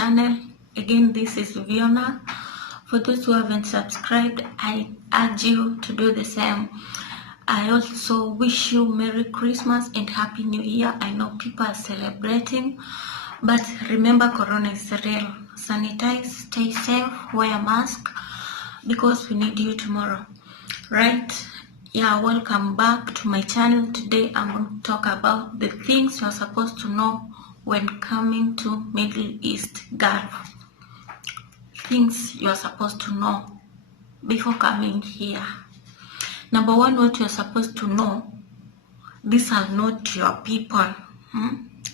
channel. Again, this is Viona. For those who haven't subscribed, I urge you to do the same. I also wish you Merry Christmas and Happy New Year. I know people are celebrating, but remember, Corona is real. Sanitize, stay safe, wear a mask, because we need you tomorrow, right? Yeah, welcome back to my channel. Today I'm going to talk about the things you're supposed to know when coming to Middle East Gulf. Things you're supposed to know before coming here. Number one, what you're supposed to know: these are not your people.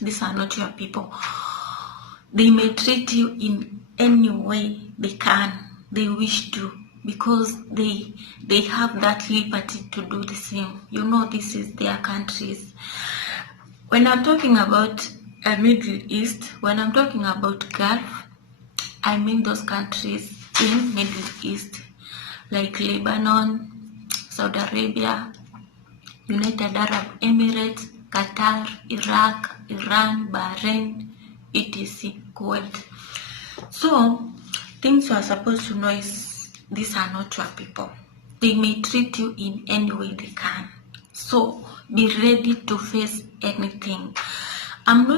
These are not your people. They may treat you in any way they wish to, because they have that liberty to do the same. You know, this is their countries. When I'm talking about Middle East, when I'm talking about Gulf, I mean those countries in Middle East, like Lebanon, Saudi Arabia, United Arab Emirates, Qatar, Iraq, Iran, Bahrain, e.tc, Kuwait. So, things you are supposed to know is these are not your people. They may treat you in any way they can. So, be ready to face anything. I'm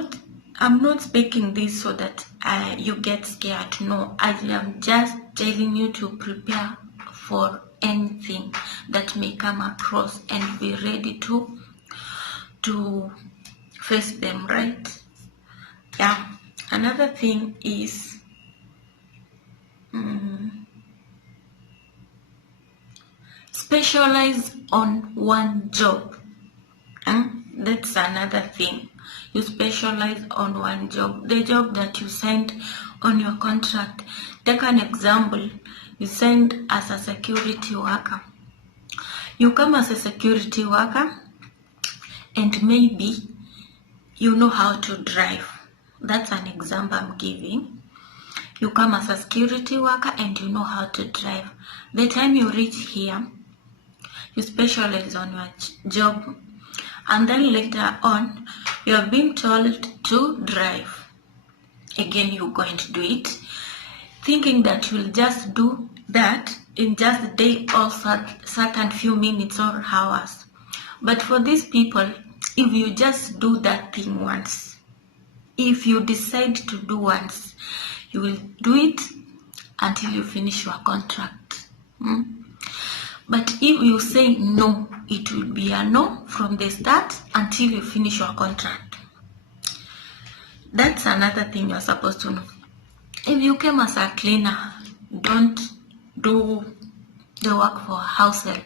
not speaking this so that you get scared. No, I am just telling you to prepare for anything that may come across and be ready to face them, right? Yeah. Another thing is specialize on one job. That's another thing. You specialize on one job, the job that you signed on your contract. Take an example. You signed as a security worker. You come as a security worker and maybe you know how to drive. That's an example I'm giving. You come as a security worker and you know how to drive. The time you reach here, you specialize on your job, and then later on you have been told to drive. Again, you're going to do it, thinking that you'll just do that in just a day or certain few minutes or hours. But for these people, if you just do that thing once, if you decide to do once, you will do it until you finish your contract. But if you say no, it will be a no from the start until you finish your contract. That's another thing you're supposed to know. If you came as a cleaner, don't do the work for house help.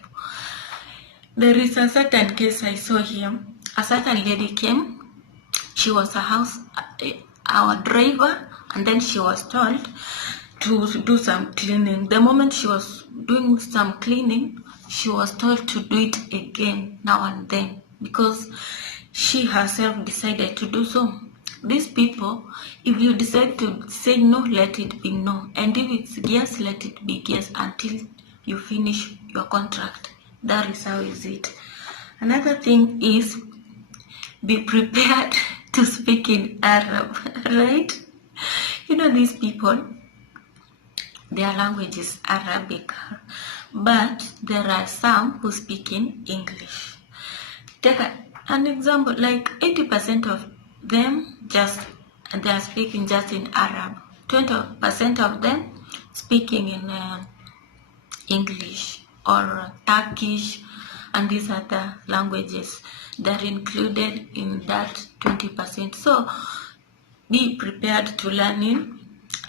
There is a certain case I saw here. A certain lady came. She was our driver, and then she was told to do some cleaning. The moment she was doing some cleaning, she was told to do it again now and then, because she herself decided to do so. These people, if you decide to say no, let it be no. And if it's yes, let it be yes until you finish your contract. That is how is it. Another thing is, be prepared to speak in Arab, right? You know, these people, their language is Arabic, but there are some who speak in English. Take an example, like 80% of them they are speaking just in Arab. 20% of them speaking in English or Turkish, and these other languages that are included in that 20%. So be prepared to learn in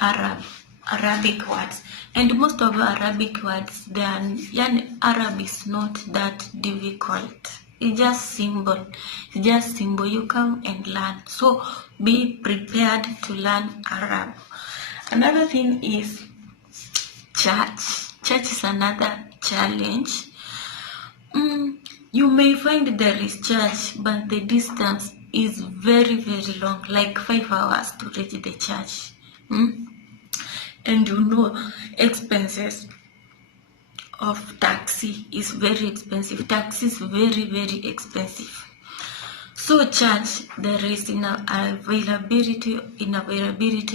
Arabic words. And most of the Arabic words, Arab is not that difficult. It's just simple. You come and learn. So be prepared to learn Arab. Another thing is church. Church is another challenge. You may find there is church, but the distance is very, very long, like 5 hours to reach the church. And you know, expenses of taxi is very expensive. Taxi is very, very expensive. So church, there is availability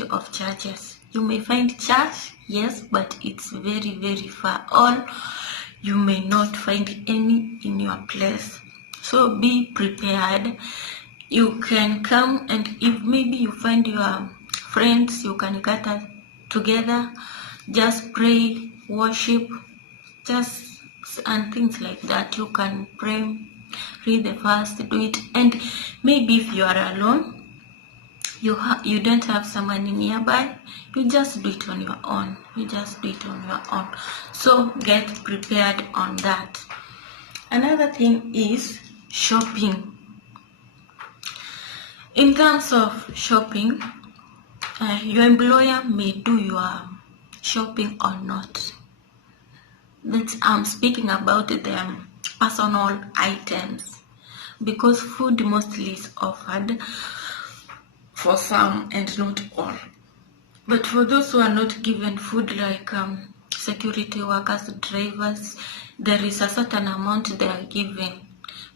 of churches. You may find church, yes, but it's very, very far. Or you may not find any in your place. So be prepared. You can come, and if maybe you find your friends, you can gather together, just pray, worship, just and things like that. You can pray, read the verse, do it. And maybe if you are alone, you don't have someone nearby, you just do it on your own. So get prepared on that. Another thing is shopping. In terms of shopping, your employer may do your shopping or not. I'm speaking about the personal items, because food mostly is offered for some and not all. But for those who are not given food, like security workers, drivers, there is a certain amount they are given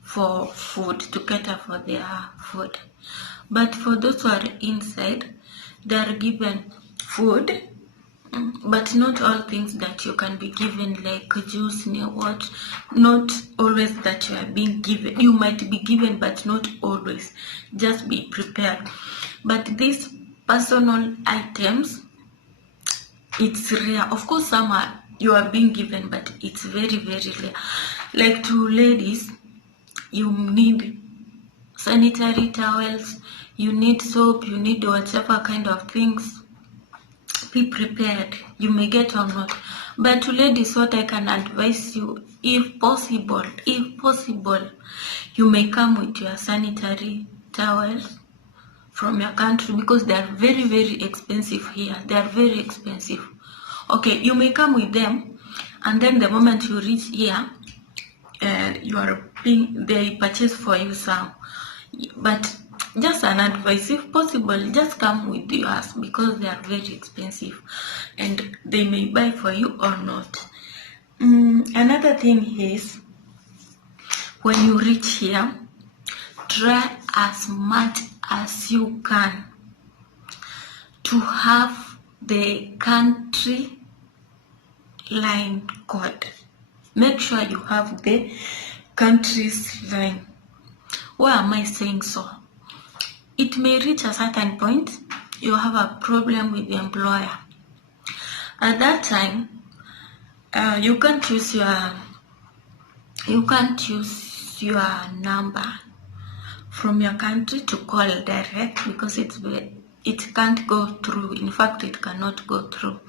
for food, to cater for their food. But for those who are inside, they are given food, but not all things that you can be given, like juice, not always that you are being given. You might be given, but not always. Just be prepared. But these personal items, it's rare. Of course, some you are being given, but it's very, very rare. Like to ladies, you need sanitary towels, you need soap, you need whatever kind of things. Be prepared. You may get or not. But to ladies, what I can advise you, if possible, you may come with your sanitary towels from your country, because they are very, very expensive here. They are very expensive. Okay, you may come with them, and then the moment you reach here, they purchase for you some. But just an advice, if possible, just come with yours, because they are very expensive and they may buy for you or not. Another thing is, when you reach here, try as much as you can to have the country line code. Make sure you have the country's line. Why am I saying so? It may reach a certain point, you have a problem with the employer. At that time, you can't use your number from your country to call direct, because it can't go through. In fact, it cannot go through,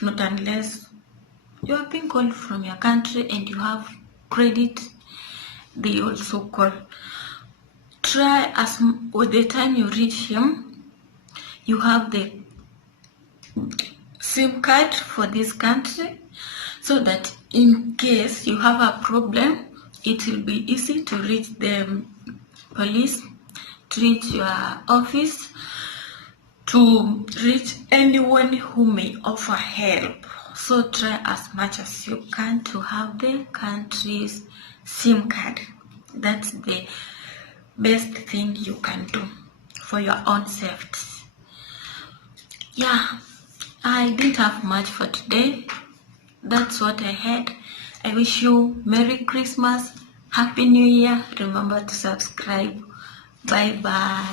not unless you are being called from your country and you have credit. They also call. Try with the time you reach him, you have the SIM card for this country, so that in case you have a problem, it will be easy to reach the police, to reach your office, to reach anyone who may offer help. So try as much as you can to have the country's SIM card. That's the best thing you can do for your own safety. Yeah, I didn't have much for today. That's what I had. I wish you Merry Christmas, Happy New Year. Remember to subscribe. Bye bye.